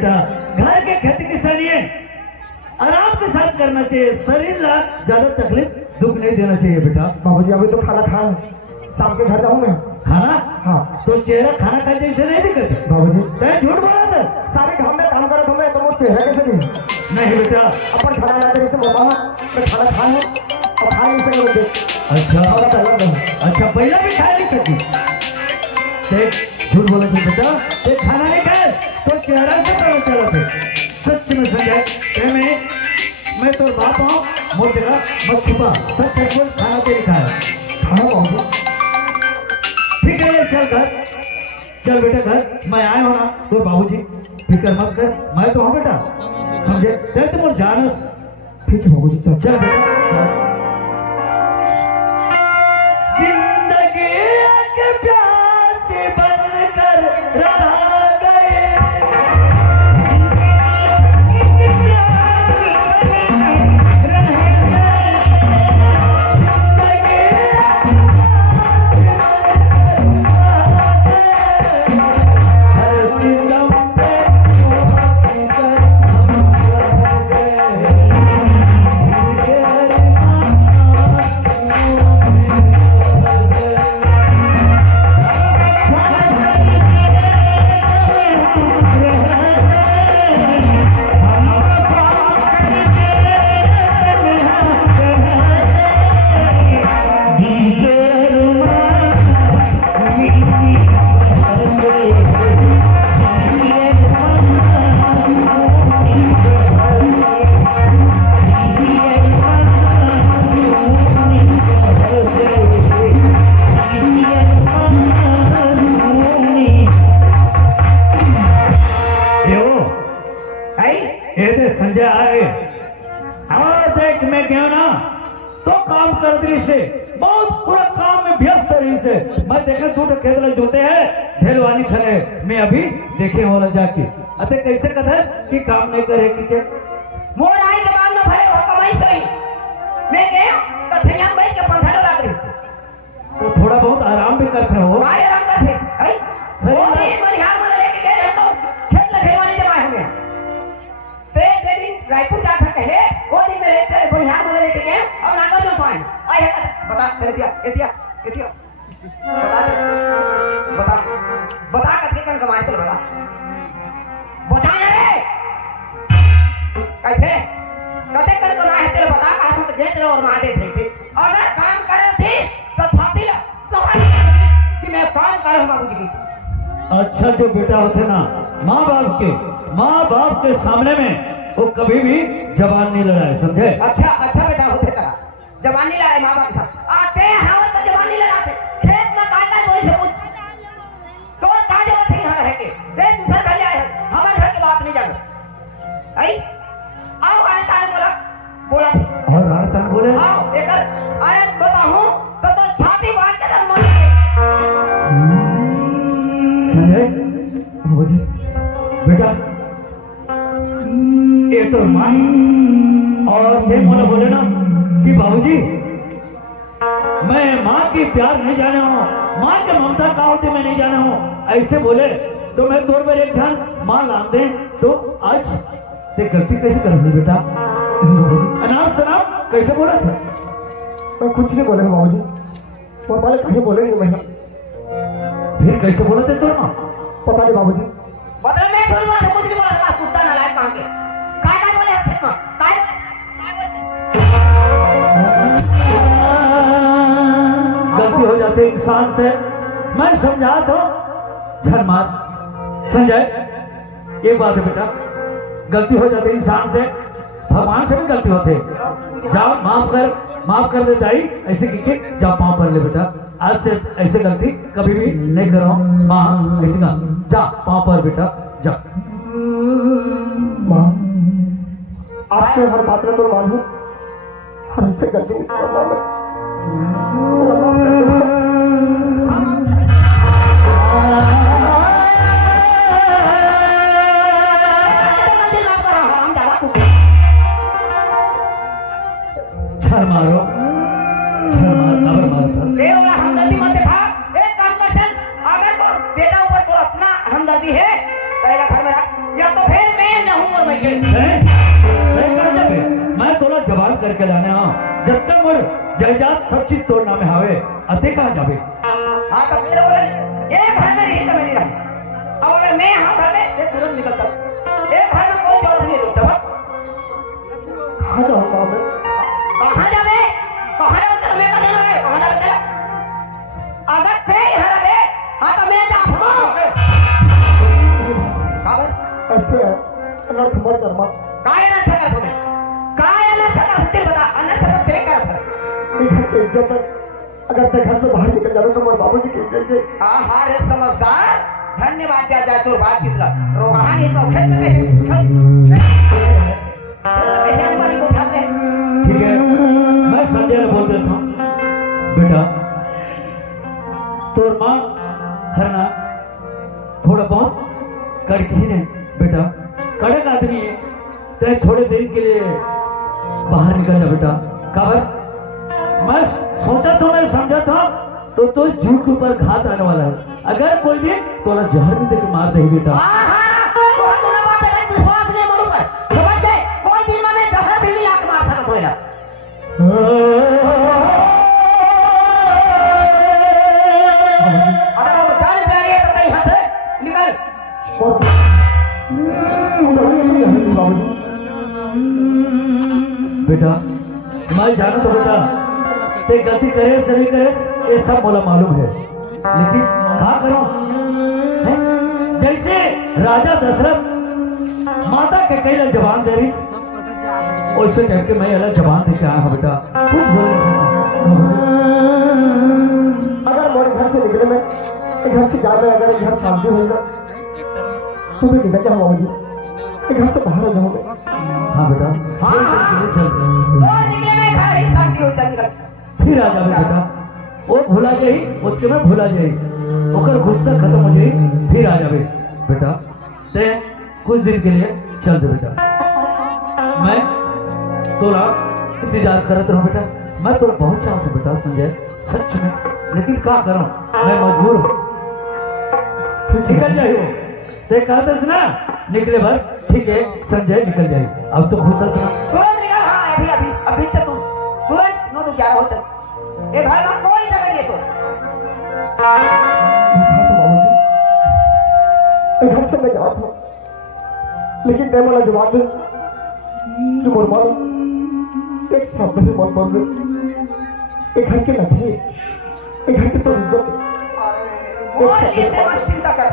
बेटा घर के खेती किसानी है, आराम के साथ करना चाहिए, शरीर ला ज्यादा तकलीफ दुख नहीं देना चाहिए बेटा। बाबूजी अभी तो खाना खाए, शाम के घर जाऊँ मैं। खाना? हाँ। तो चेहरा खाना खाते इसे नहीं दिखते बाबूजी तय झूठ बोला था। सारे घर में काम करत हूँ मैं, तो वो चेहरा कैसे नहीं? नहीं बेटा अपन खाना लाते से बताओ, मैं खाना खाऊँ और खाए नहीं सके बोलते। अच्छा और पहला दो अच्छा पहला भी खा नहीं सकी, झूठ बोला था बेटा। ये खाना नहीं खाए तो चेहरा से पता चला थे। सच में संजय मैं तो बाप हूँ, मोर जगह मत छुपा, सच बोल खाना तेरे खाया। खाना बाबूजी ठीक है चल घर, चल बेटा घर, मैं आया हूँ ना तो बाबूजी फिक्र मत कर, मैं तो हूँ बेटा, समझे? तुम जानो। ठीक है बाबूजी चल चल बेटा। जिंदगी के प्यास बनकर रहा गए, संजय आए और देख मैं क्या ना तो काम कर दी से बहुत पूरा काम में व्यस्त रही से। मैं देखा तू तो खेत में जोते है ढेलवानी खड़े, मैं अभी देखे वाला जाके अते कैसे कथा कि काम नहीं करे कि के मोर आई जवान न भय हो कमाई सही मैं गया तो थैया बैठ के पंखा लगा रही तो थोड़ा बहुत आराम भी करते हो। भाई आराम कर है वो भी मरिहार में लेके गए तो खेत में ढेलवानी जमा है ते दिन रायपुर जा था कहे वो दिन में ते मरिहार में लेके गए और नागल में पाए आई है बता कर दिया बता बता करके कन कमाए थे बता बता रे कैसे कते कर कमाए थे बता का हम जे थे और मारे थे अगर काम करे थे तो छाती ला सवाल कि मैं काम कर रहा हूं बाबूजी की। अच्छा जो बेटा होते ना माँ बाप के सामने में वो कभी भी जवान नहीं लड़ाए, समझे? अच्छा बेटा होते करा जवानी लड़ाए माँ बाप के साथ आते हैं तो जवानी लड़ाते खेत में काटा कोई से कुछ तो ताजे होते हैं रह के रे दूसरा घर आए हमारे घर की बात नहीं जानो आई आओ आयता बोला और राजस्थान बोले आओ एक आयत बताऊं तो छाती बांध के मर संजय बेटा ये तो माँ और थे बोले ना कि बाबूजी मैं माँ की प्यार नहीं जाना हूँ, माँ के ममता का होते मैं नहीं जाना हूँ, ऐसे बोले तो मैं तौर पर एक ध्यान माँ ला दे तो आज ते गलती कैसे कर दी बेटा? अनाथ शराब कैसे बोला था? मैं कुछ नहीं बोले बाबूजी, और पहले कहीं बोले नहीं मैं। फिर कैसे बोला थे तो माँ? पता नहीं बाबूजी बदल में छोड़ मार कुछ नहीं बोला कुत्ता ना लायक काम के काय बोले फिर मां काय गलती हो जाती इंसान से, मैं समझा तो झर मार। संजय एक बात है बेटा, गलती हो जाती इंसान से, भगवान से भी गलती होते। जाओ माफ कर दे जाई ऐसे की जाओ पाँव पर ले बेटा, आज से ऐसे गलती कभी भी नहीं करो। माँ ऐसे का जा पाँव पर बेटा जा। माँ आपसे हर बात में तो मालूम हर से गलती नहीं करना मैं। मारो हमदर्दी मत दिखा, एक काम कर चल, अगर तो बेटा ऊपर को अपना हमदर्दी है, तो घर में या तो फिर करके लाने हाँ जब तक मोर जायदाद सब चीज तोड़ना में हावे अते कहाँ जावे हाँ तो फिर बोले एक घर में ही तो मेरी रही अब अगर मैं यहाँ घर में से तुरंत निकलता एक घर में कोई जरूरत नहीं होता बस कहाँ जाऊंगा मैं? कहाँ जावे कहाँ जावे तो मैं कहाँ जावे कहाँ जावे तेरा अगर ते यहाँ रहे हाँ तो मैं जा काबर ऐसे है अनर्थ मत करना। काय ना ठगा तुम्हें काय ना ठगा सत्य बता अनर्थ का से क्या फर्क एक घर की इज्जत है, अगर ते घर से बाहर निकल जावे तो मोर बाबूजी की इज्जत से हाँ रे समझदार धन्यवाद दिया जाए तो बात चितला रोगान ये तो खेत में कैसे हमारी को ध्यान दे ठीक है मैं संजय बोल देता हूँ बेटा तोर माँ हरना थोड़ा बहुत कड़की ने बेटा कड़क आदमी है तो थोड़े दिन के लिए बाहर निकल जा बेटा काबर मैं सोचा था मैं समझा था तो झूठ के ऊपर घात आने वाला है अगर कोई भी तो जहर भी देके मार दे बेटा तो तूने बात पे विश्वास नहीं मरू पर समझ गए कोई दिन में जहर भी लाके मार सकता कोई अगर वो जान प्यारी है तो कहीं हंस निकल और बाबूजी बेटा मैं जाना तो बेटा ते गलती करे सही करे ये सब मोला मालूम है लेकिन क्या करो हैं? जैसे राजा दशरथ माता के कई जवान दे रही वैसे कह के मैं अलग जवान दे के आया हूँ बेटा कुछ बोल नहीं सकता। अगर मोरे घर से निकले में घर से जाने अगर घर शांति होगा तो मैं निकल जाऊँ बाबूजी घर से बाहर आ जाऊँगा। हाँ बेटा चल और निकले में खा रही शांति हो चल निकल फिर आ जावे बेटा वो भूला जाई उसके में भूला जाई ओकर गुस्सा खत्म हो जाई फिर आ जावे बेटा ते कुछ दिन के लिए चल दे बेटा मैं तोरा इंतजार करत रहूं बेटा मैं तोरा बहुत चाहता हूं बेटा संजय सच में लेकिन क्या करूं मैं मजबूर हूं निकल जाइए ते कहते थे ना निकले भर ठीक है संजय निकल जाए अब तो खुद तुरंत निकल हाँ अभी अभी अभी से तुम तुरंत नो तो क्या होता ये घर में कोई जगह नहीं तो घर से मैं जाता हूँ लेकिन मैं वाला जवाब दे कि मोर माँ एक शब्द भी मत बोल रहे एक घर के नहीं एक घर की तो इज्जत है मोर लिए से मत चिंता कर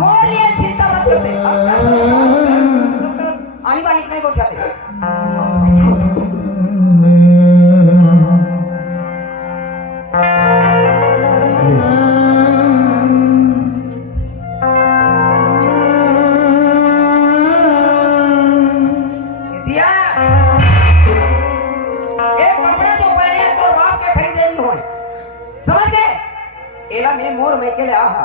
मोर लिए चिंता मत करते आनी बानी नहीं को जाते दिया एक कपड़ा जो पहने तो बाप के खरीदे नहीं होए समझ गए एला में मोर में के ले आहा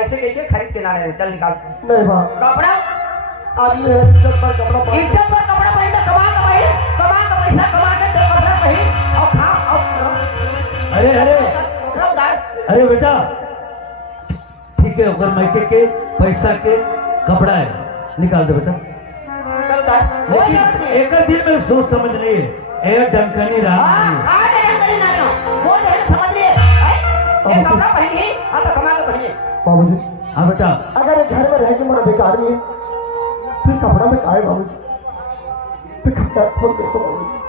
ऐसे कैसे खरीद के लाने चल निकाल नहीं बात कपड़ा आदमी है इज्जत पर कपड़ा पहन इज्जत पर कपड़ा पहन के कमा का पैसा कमा के तेरे कपड़ा पहन और खा और अरे अरे कपड़ा उधार अरे बेटा ठीक है अगर मैके के पैसा के कपड़ा है निकाल दो बेटा कर उधार कोई जरूरत लेकिन नहीं एक दिन में सोच समझ नहीं है ए डंकनी रहा हां नहीं नहीं ना वो नहीं समझ लिए ये कपड़ा पहनी आ तो कमा के पहने बाबूजी हाँ बेटा अगर एक घर में रह के मेरा बेकार नहीं है फिर कपड़ा में खाए बाबूजी फिर कपड़ा खोल देखो बाबूजी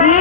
Yeah.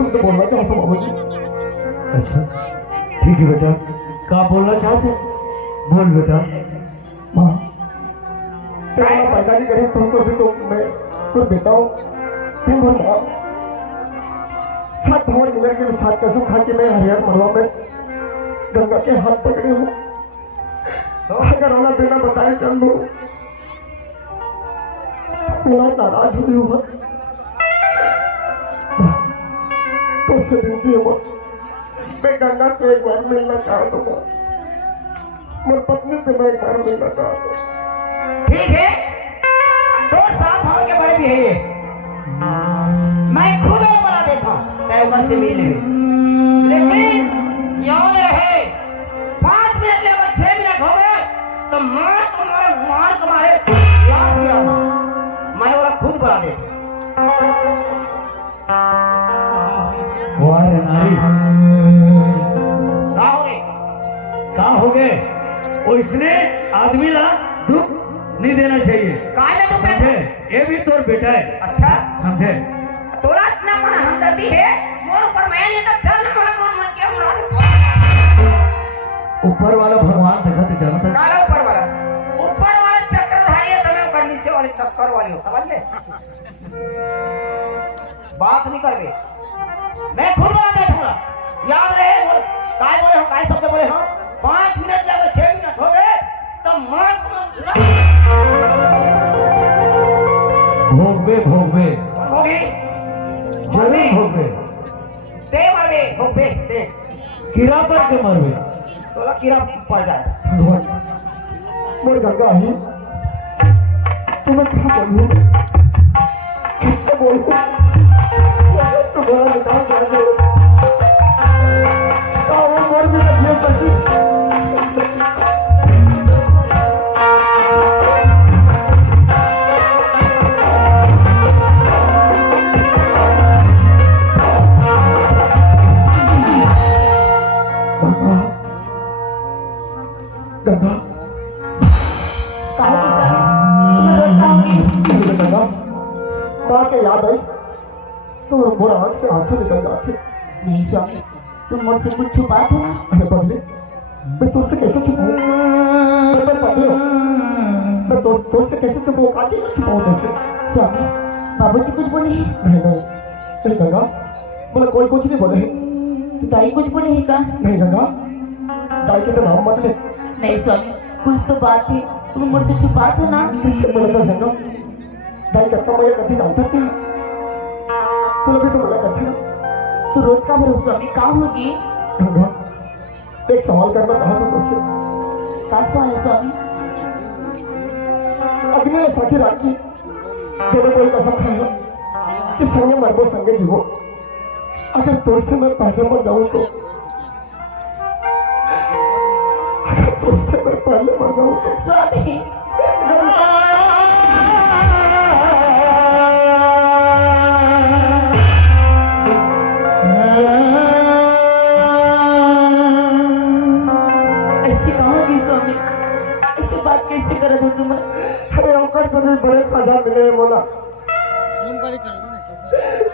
शब्द बोलना चाहता हूँ बाबूजी। अच्छा ठीक है बेटा, क्या बोलना चाहते? बोल बेटा। माँ तेरा मैं पैदा नहीं करी तुमको भी, तो मैं तो बेटा हूँ। तुम और माँ सात भवन मिलर के साथ कसम खा के मैं हरियाणा मरवा में गंगा के हाथ पकड़े हूँ। अगर वाला बिना बताए चल लू मेरा नाराज हुई हूँ। तो उससे विनती है मैं गंगा से एक बार मिलना चाहता हूँ। मेरी पत्नी से मैं एक बार मिलना चाहता हूँ। ठीक है, तो साथ भाव के बड़े भी है ये, मैं खुद और बना देता हूँ तय उधर से मिले, लेकिन याद रहे 5 मिनट ले, अगर 6 मिनट हो गए तो मार तुम्हारे लाश गिरा मैं और खुद बना देता। वाह रे नारी, कहाँ हो गए? और इसने आदमी ला दुख नहीं देना चाहिए, काहे तो समझे? ये भी तोर बेटा है, अच्छा समझे? तोरा इतना मन हमदर्दी है मोर ऊपर, मैं ये तो चल मन के मुरा दे। ऊपर वाला भगवान देखा तो जानता काला ऊपर वाला चक्रधारी है, तुम्हें कर नीचे वाले चक्कर वाली हो, समझ ले? बात नहीं कर गए, मैं खुद बना बैठूंगा। याद रहे काय बोले हम, काय शब्द बोले हम, 5 मिनट या 6 मिनट हो गए तो मार भोगवे भोगवे होगी जरूर भोगवे, ते मरवे भोगवे ते कीड़ा पर के मरवे, तोला कीड़ा पड़ जाए। मोर गंगा आई तुम्हें क्या बोलूं, किससे बोलूं? तुम्हारा निकाल कर दो, मोर भी लगी पति। गंगा माँ के याद आई तो मोर आँख से आंसू निकल जाते। नहीं स्वामी, तुम मुझसे कुछ छुपाते हो? अरे बदले मैं तुझसे कैसे छुपाऊं? मैं पति हूँ, मैं तुझसे कैसे छुपाऊं? आज ही छुपाऊं तुझसे? स्वामी, बाबूजी कुछ बोले हैं? नहीं गंगा, बोला कोई कुछ नहीं बोले। दाई कुछ बोले हैं का? नहीं गंगा, दाई के तो नाम मत ले। नहीं स्वामी, कुछ तो बात है, तुम मुझसे छुपाते हो ना? किससे बोला था गंगा? दाई करता मैं कभी जान सकती हूँ? तो लगे तो बोला करती ना। तो रोज का भरोसा स्वामी कहाँ होगी? गंगा एक सवाल करना चाहा था तुझसे। का सवाल है स्वामी? अग्नि और साथी राखी दोनों कोई कसम खाएगा कि संगे मरबो संगे जीवो। अगर तुझसे मैं पहले मर जाऊं तो, अगर तुझसे मैं पहले मर जाऊं तो स्वामी, ऐसे कहाँ होगी स्वामी? ऐसी बात कैसे कर दो तुम? अरे अवकर तुम्हें बड़े सजा मिले हैं बोला,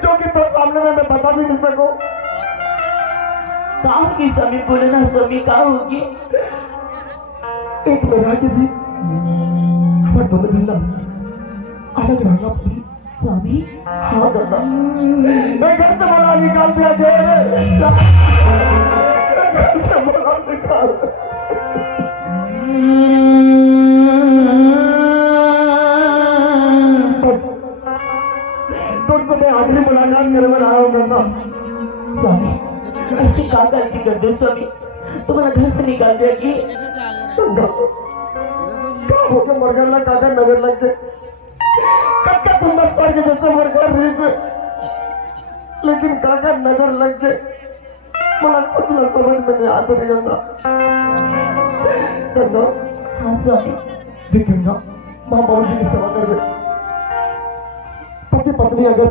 जो कि तो सामने में मैं बता भी नहीं सकूं। कहाँ होगी स्वामी? बोले ना स्वामी, कहाँ होगी? एक महीना के भी पर दोनों दिन अलग रहना प्लीज। स्वामी, हाँ गंगा, मैं घर से बाहर निकाल दिया गया, घर से बाहर निकाल। तुझसे मैं आखिरी मुलाकात मेरे में आया हूँ गंगा। स्वामी, ऐसी क्या गलती कर दे स्वामी, तुम्हारा घर से निकाल दिया कि? गंगा क्या हो गया? मर गया काका नजर लग गए, काका सुंदर सर के जैसे मर गया रही से, लेकिन काका नजर लग गए। मला कुछ न समझ में नहीं आता रे गंगा। गंगा हाँ स्वामी, देख गंगा, माँ बाबूजी की सेवा कर दे। पति पत्नी अगर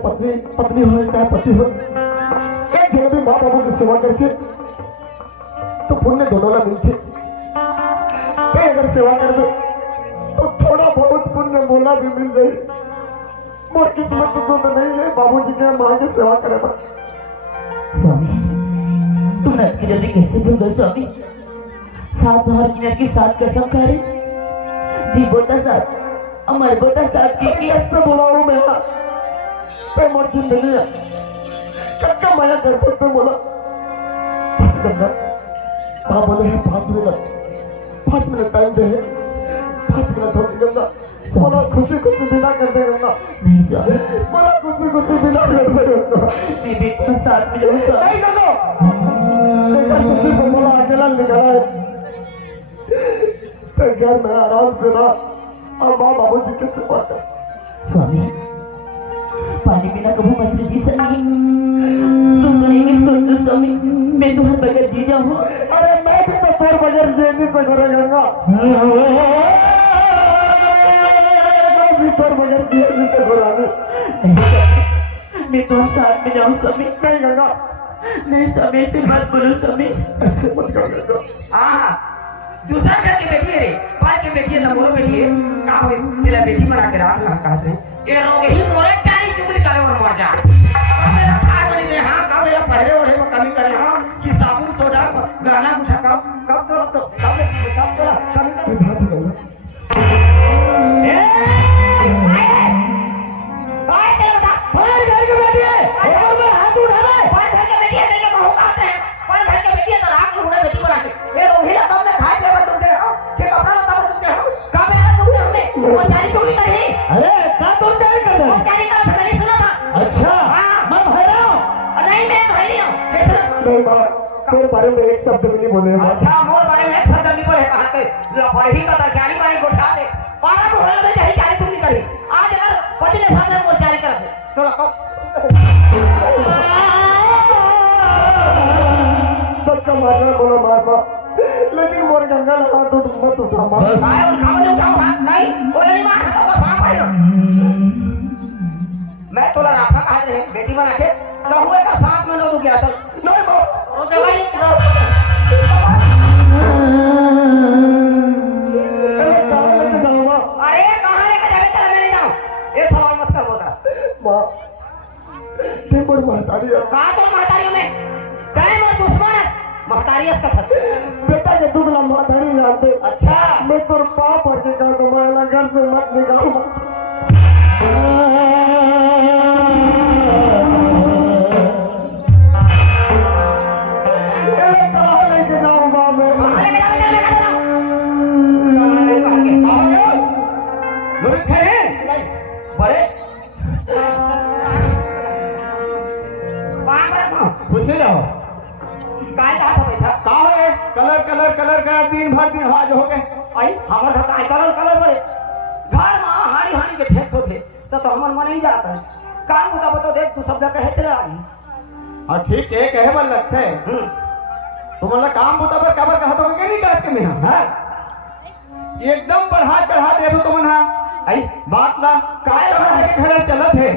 पत्नी हो चाहे पति हो, एक जगह भी माँ बाबू की सेवा करके तो पुण्य दोनों ना मिलते। अगर सेवा कर दे तो थोड़ा बहुत पुण्य बोला भी मिल गई। मोर किस्मत तो नहीं है बाबूजी के माँ की सेवा करे बस। स्वामी तुम रात की जल्दी कैसे भूल गए स्वामी? सात बाहर किनार की सात कसम खा रहे जी बोता साथ हमारे बोता साथ की ऐसे बोला हूँ मैं पे मोर जिंदगी है कक्का माया कर सकते बोला बस गंगा कहा बोले हैं 5 मिनट टाइम दे 5 मिनट होगी गंगा बोला खुशी खुशी बिना कर दे गंगा नहीं स्वामी बोला खुशी खुशी बिना कर दे गंगा दीदी तुम साथ में जाओ स्वामी। नहीं गंगा देखा खुशी को बोला अकेला निकला है तो घर में आराम से रहा और माँ बाबू जी के सेवा कर स्वामी पानी बिना कभी मछली जी से नहीं तुम बनेंगे सोचो स्वामी मैं तुम्हारे बगैर जी जाऊँ। अरे मैं भी तो तोर बगैर जेनी से करे गंगा मैं भी तोर बगैर जेनी से घुराने मैं तुम्हारे साथ में जाऊँ स्वामी। नहीं गंगा नहीं स्वामी ऐसे मत बोलो स्वामी। ऐसे मत कर गंगा हाँ दूसरा घर की बेटी है रे पार की बेटी है ना मोर बेटी है का हो तेरा बेटी बना के रहा ना कहते हैं ये रोग ही मोरे चारी चुगली करे और मर जा का मेरा खा बनी दे हां का मेरा पहले और में कमी करे हां कि साबुन सोडा गाना उठा कब तो कब कमी ये बात है गंगा आए तेरे बता पार घर की बेटी है और मैं हाथ उठा रहा है। पार घर की बेटी है तेरे को कहते हैं पार घर की बेटी है तो रात में बेटी बना के ये रोग ही तब ने खाए के तुम के हो कि कपड़ा बता तुम के हो का मेरा तुम हमने वो चारी चुगली करी अरे का तुम क्या कर रहे वो हो? चारी का मैंने सुना था। अच्छा मैं भैया हूँ। नहीं मैं भाई हूं नहीं माँ तेरे बारे में एक शब्द भी नहीं बोले माँ अच्छा मोर बारे में खत्म नहीं पड़े कहां पे लपही का तरकारी बारी को उठा दे पारा को होले में यही चारी तुम नहीं करी आज अगर पति ने सामने मोर चारी कर दे तो रखो सबका मारना बोलो मारना लेकिन मोर गंगा लगा तो तुम मत उठा माँ बस। आए और खाओ नहीं उठाओ हाथ नहीं बोले नहीं मार खाता तो भाग भाई मैं तोला राफा कहा दे बेटी बना के लहुए का साथ में लो दू गया तो नो वो दवाई अरे कहाँ लेके जाऊँ माँ अरे कहां लेके जावे चला मैं नहीं जाऊं ये सवाल मत कर बोता माँ ते मोर महतारी है कहां तो महतारी में कहे मोर दुश्मन है महतारी है सफर बेटा के दुगला महतारी जानते अच्छा मैं तोर पाप और के का तुम्हारा घर से मत निकाल अरे कहाँ लेके जाऊँ माँ मैं बड़े खुशी रहो। काय कहा था बैठा का हो गए? कलर कर दिन भर दिन आज हो गए। आई हमर घर काय कलर बड़े घर में हाड़ी हाड़ी के ठेस होते तो हमर मन नहीं जाता है काम होता बतो देख तू शब्द कहे तेरे आई हाँ ठीक है कहे बल लगते हैं तुम्हारा काम बुता पर कबर कहा तो नहीं करते में हाँ एकदम बढ़ा चढ़ा दे दो तुम ना आई बात ना काय घर चलत है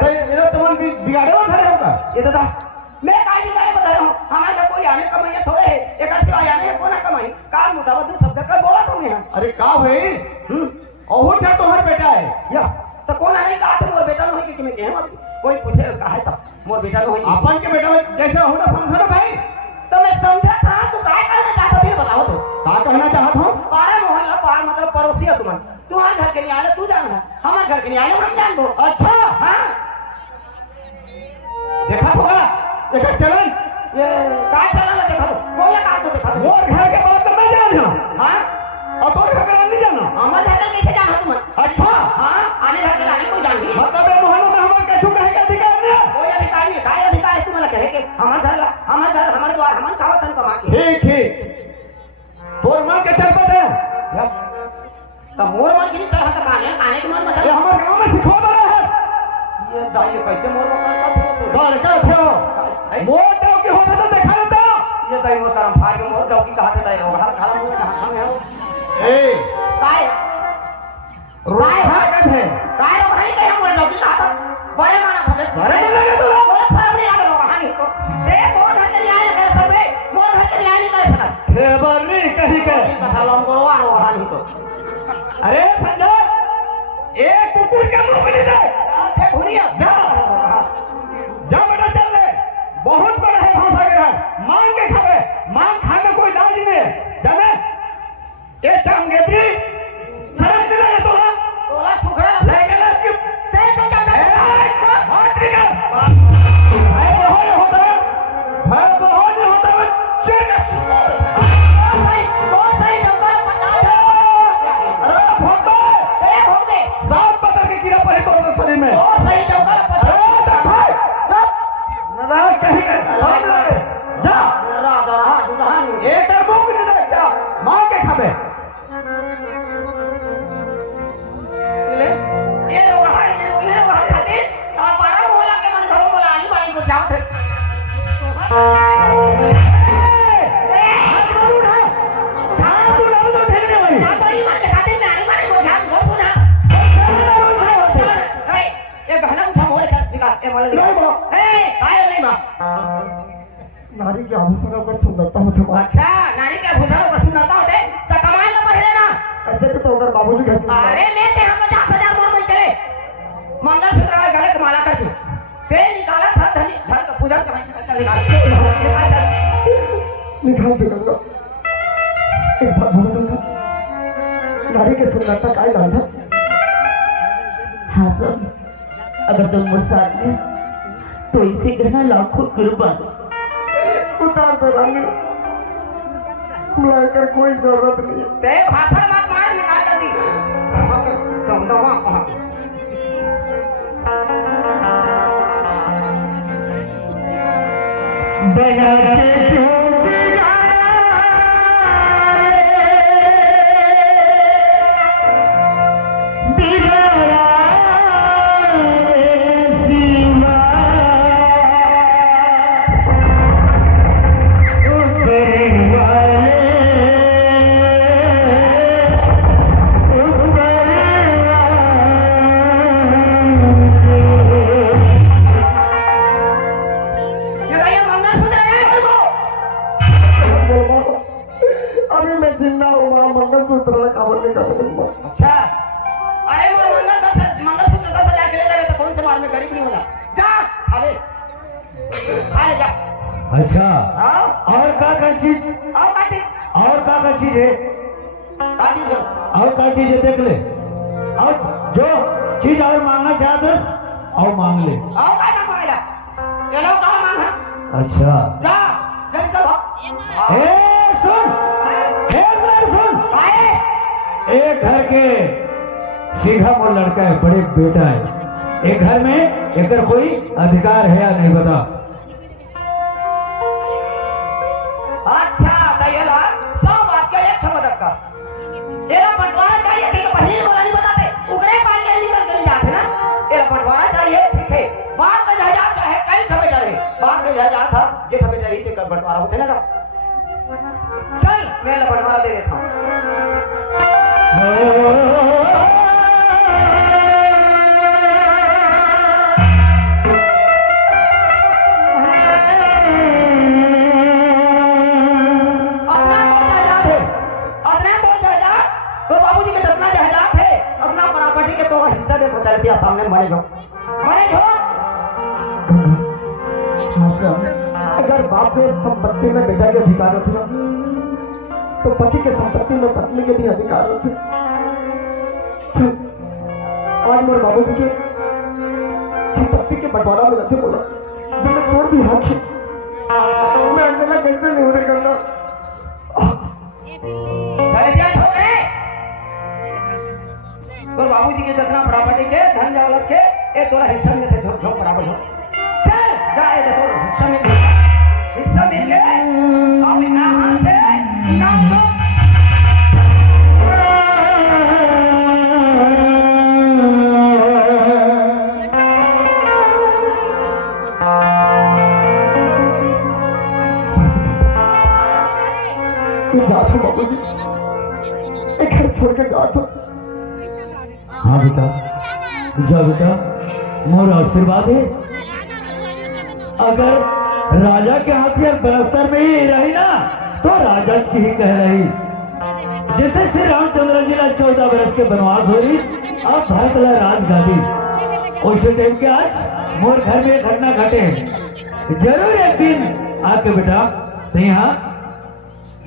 तो ये तुम बिगाड़े हो खड़े होगा ये तो मैं काय भी करे बता रहा हूँ हमारे घर कोई आने कमाई थोड़े है एक सिवा आने है कोना कमाई काम होता बतो शब्द कर बोला तुमने अरे का भाई और क्या तुम्हारा बेटा है या तो कौन आने कहा था मोर बेटा नहीं कि मैं कहे कोई पूछे कहा था मोर बेटा नहीं अपन के बेटा में जैसे होना समझो भाई तो मैं समझा था तू काय कहना चाहता थे बताओ तो का कहना चाहत हो पारा मोहल्ला पारा मतलब पड़ोसी है तुम्हारे घर के लिए आले तू जाना हमारे घर के लिए आले हम जान दो अच्छा हाँ देखा होगा देखा चलन ये काय चला देखा कोई काम तो देखा वो घर के बात तो मैं जाना हाँ अब और घर का नहीं जाना हमारे घर का कैसे जाना तुम अच्छा हाँ आने घर के लाने को जानी मतलब ये मोहल्ला में हमारे कैसे कहेगा अधिकार नहीं कोई अधिकार नहीं काय अधिकार है तुम्हारा कहे के हमारे हमारे द्वार हमारे कावत कमा के ठीक ठीक तोर मन के चल पड़े तो मोर मन की तरह तक आने के मन ये मतलब हमारे गांव में सिखा रहा है ये दाई कैसे मोर बकरा का थे कर का थे मोर टाव के होता तो देखा लेता ये दाई मोर काम भाई के मोर दाई कहा था दाई घर खाला मुंह में हम है ए काय राय है काय रो भाई के हम मोर दाई कहा था बड़े माना फदे बड़े लगे तो बहुत खराब नहीं आगे कहानी को दे कौन है के आए के सब मोर है के आए नहीं कर सकता लेबर नहीं कहीं के कथा लम करो आ कहानी तो अरे संजय एक कुकुर के मुंह में नहीं दे थे भूलिया जा जा बेटा चल ले बहुत बड़ा है ये चांगेत्री सरक गया है तोला तोला सुखड़ा ले गया कि ते तो क्या हाथ निकाल ऐसे होता है भाई बहुत होता है चेक कौन सही नंबर 50 अरे भोंको ए भोंके साफ पत्थर के कीड़ा पड़े तो शरीर में कौन सही नंबर 50 भाई नाराज कहीं भाग ले जा राजा रहा जुदान एक मुंह नहीं दे जा मां के खाबे ले ये लोग खाते आ पारा बोला के मन घरों बोला आनी बाड़ी को जाओ थे नारी के आभूषणों सुंदरता होते माँ अच्छा नारी के आभूषणों पर सुंदरता होते तो कमाएगा पहले ना ऐसे भी तो अगर बाबूजी घर अरे मैं ते हम 50,000 मोड़ में चले मंगलसूत्र और गले की माला करके ते निकाला था धनी घर का पूजा करने निकाला निकाल दूंगा एक बात बोल दूंगा नारी के सुंदरता का नाम था हाँ सब अगर तुम मुझ साथ में तो इसे कहना लाखों कुर्बान उतार दो रानी बुलाकर कोई जरूरत नहीं ते भाषा मत मार निकाल दी तुम दो वहां अभी मैं जिंदा हूँ वहाँ मंगलसूत्र काबू नहीं कर सकूंगा अच्छा अरे मोर मंगलसूत्र 10,000 के ले जावे तो कौन से माल में गरीब नहीं होला जा अबे आए जा अच्छा हां और का चीज आओ काटी और का चीज है काटी जो और का चीज है देख ले और जो चीज और मांगना चाहते और मांग ले आओ काटा मांगला ये लोग कहां मांगा अच्छा जा जल्दी चलो ए सुन सुन आए एक घर के सीधा वो लड़का है बड़े बेटा है एक घर में एक कोई अधिकार है या नहीं बता अच्छा तो ये ला सब बात का एक समझ का ये बंटवारा चाहिए ठीक है पहले वाला नहीं बताते उगरे पानी में निकल कर जाते ना ये बंटवारा चाहिए ठीक है बात का जहाज है कई समय जा रहे बात का जहाज था जे समय जा रही थी बंटवारा होते ना चल मैं बंटवारा दे देता हूं तो बाबूजी के जितना जहाज है अपना प्रॉपर्टी के तो हिस्सा दे बता दिया सामने मरे जो अगर बाप के संपत्ति में बेटा के अधिकार होते ना तो पति के संपत्ति में पत्नी के भी अधिकार होते आज मेरे बाबूजी के संपत्ति के बंटवारा में नहीं बोला जब मैं तोड़ भी हक है मैं अंजना कैसे नहीं उधर करना तो बाबूजी के जितना प्रॉपर्टी के धन दौलत के ये तोरा हिस्सा में थे जो बराबर हो चल जाए देखो हिस्सा मिल गए अब यहां से नाम दो बाबूजी एक घर छोड़ के गा तो हाँ बेटा जा बेटा मोर आशीर्वाद है अगर राजा के हथियार बलस्तर में ही रही ना तो राजा की ही कह रही जैसे श्री रामचंद्र जी ने 14 वर्ष के वनवास हो रही अब भारत ला राज गादी उसी टाइम के आज मोर घर में घटना घटे जरूर एक दिन आके बेटा तो यहाँ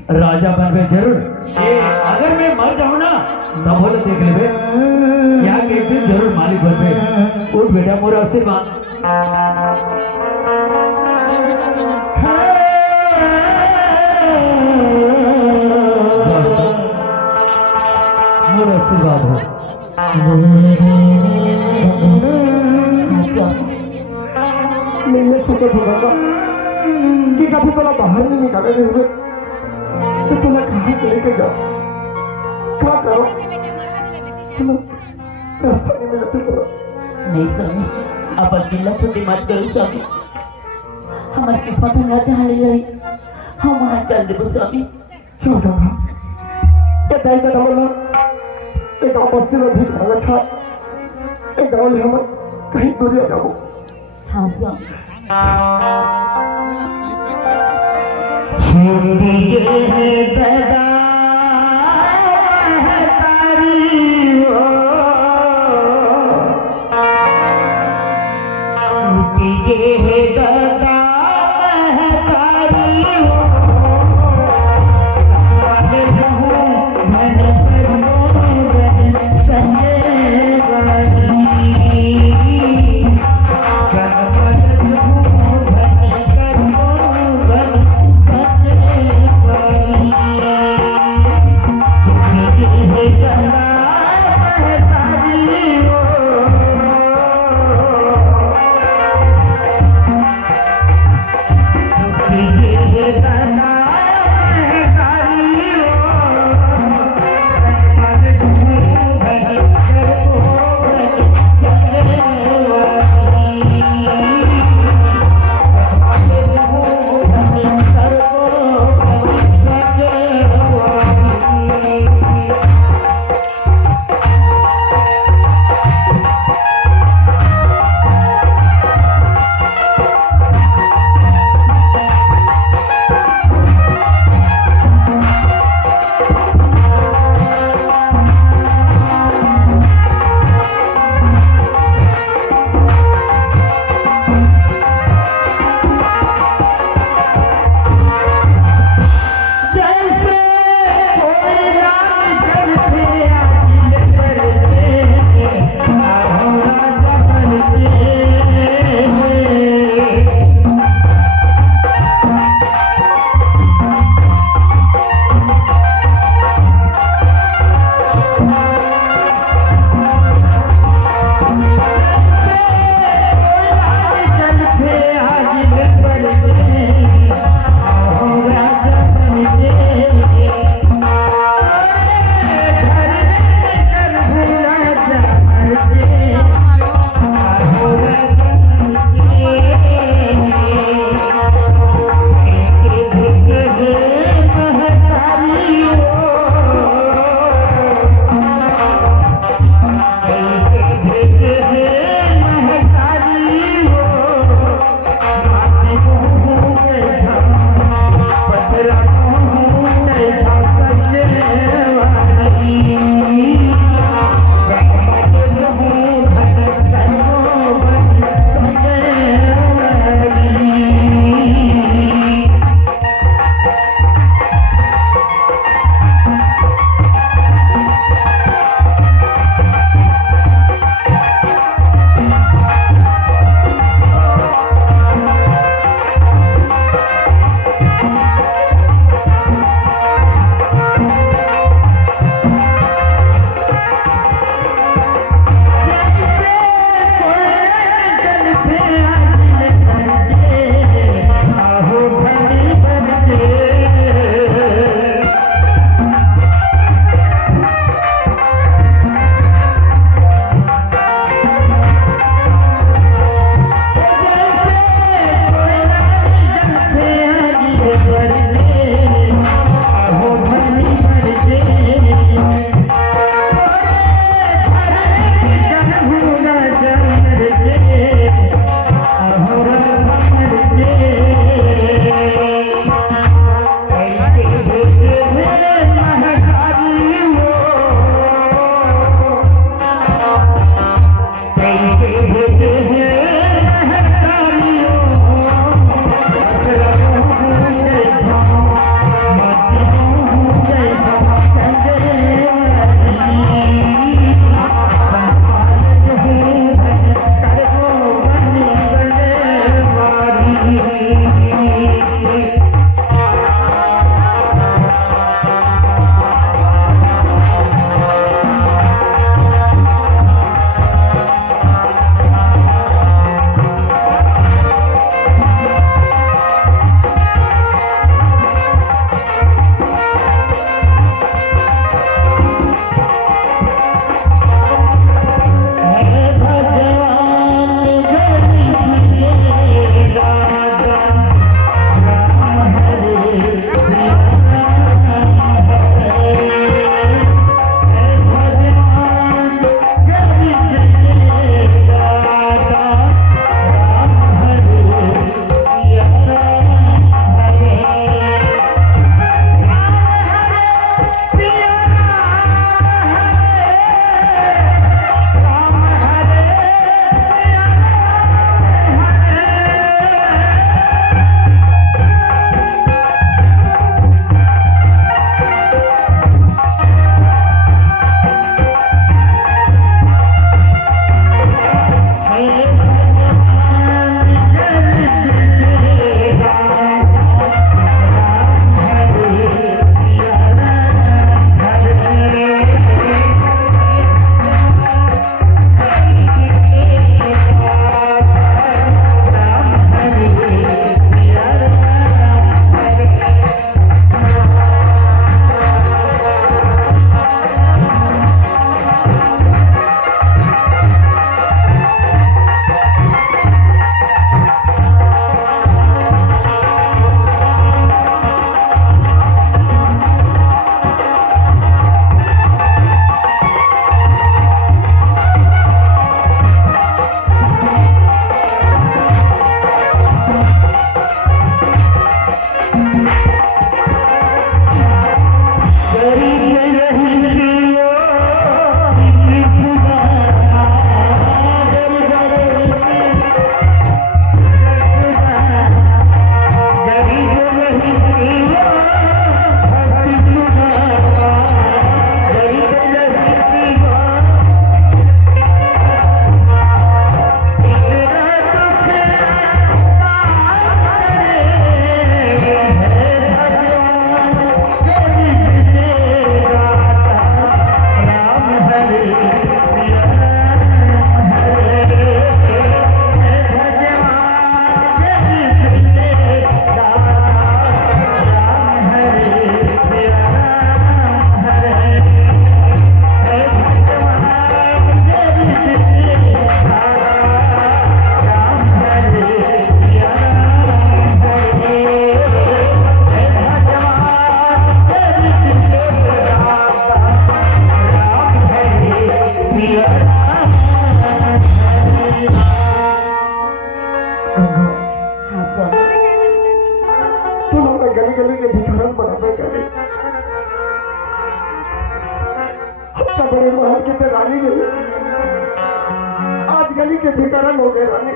राजा बन गए जरूर। ये अगर मैं मर जाऊं ना तब बोले देख ले बे, यहाँ के एक दिन जरूर मालिक बन गए। उठ बेटा, मोरा आशीर्वाद। मोरा आशीर्वाद हो। मैं ये सोचा था कि कभी तोला बाहर नहीं निकाले हुए तो तुम्हें कहाँ से लेके जाओ, क्या करो, तुम्हें रास्ता नहीं मिला तो नहीं स्वामी, आप जिला छोटी मत करो स्वामी। हमारे किस्मत हमरा जहाँ ले जाए हम वहाँ चल देबो स्वामी। क्यों जाऊँगा? ये दाई का डबल एक गाँव बस्ती में भी भागा था, एक गाँव में हम कहीं दूर आ जाओ। हाँ स्वामी। Thank you. पानी के बेकारण हो गए रानी,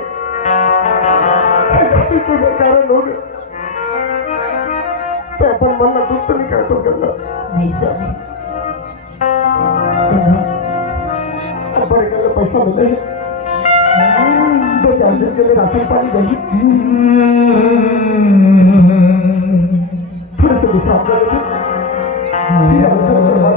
घाटी के बेकारण हो गए। ते अपन मन में दुख नहीं कहतो करना। नहीं स्वामी, बड़े गले पैसा मिले, 2-4 दिन के लिए राशन पानी देगी, थोड़े से विश्राम कर लेंगे, फिर आगे बढ़ेंगे।